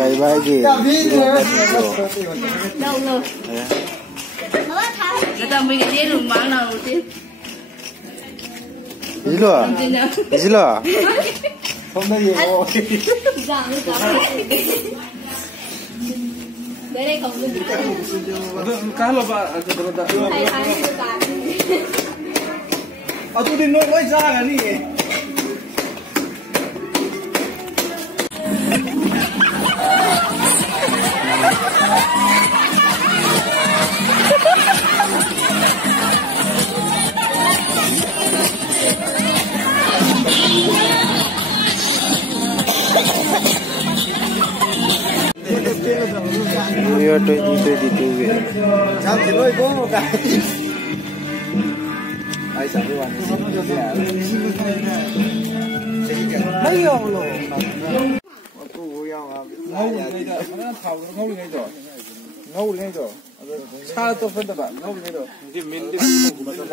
Đây bài gì? Đâu rồi? Người ta mới cái luôn bán nào chứ? Gì lo? Gì lo? Không có gì đâu. Đây không được. Cá lo ba, tôi đi nuôi quay ra cái gì? Year 2022 về. Sao thì nuôi có một cái. Ai sợ cái quan mấy ông luôn. Ngâu ngay đó, nó thầu ngâu ngay đó. Ngâu ngay đó. Sao tôi phân tập ngâu ngay đó. Thì mình đi cùng mà tôi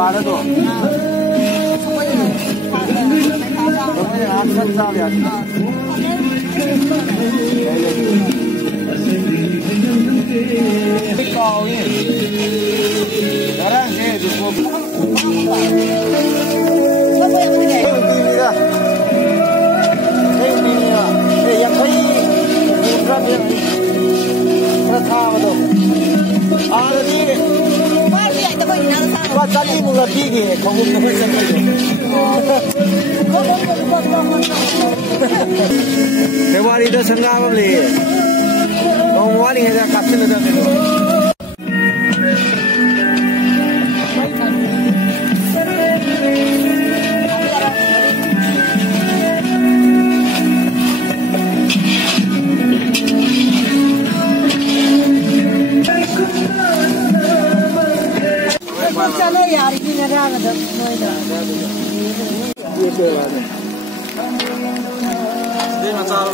Mana tu? Kau ni, sekarang ni cukup. Yang kali bukan yang pertama tu. Ada ni. Wah, tadi mula tinggi, kamu boleh sampai. Kewali itu sengaja beli. Kamu wali hanya kapsul ada ni. चलो यार की नजर आ रहा है ये क्या बात है? Dia macam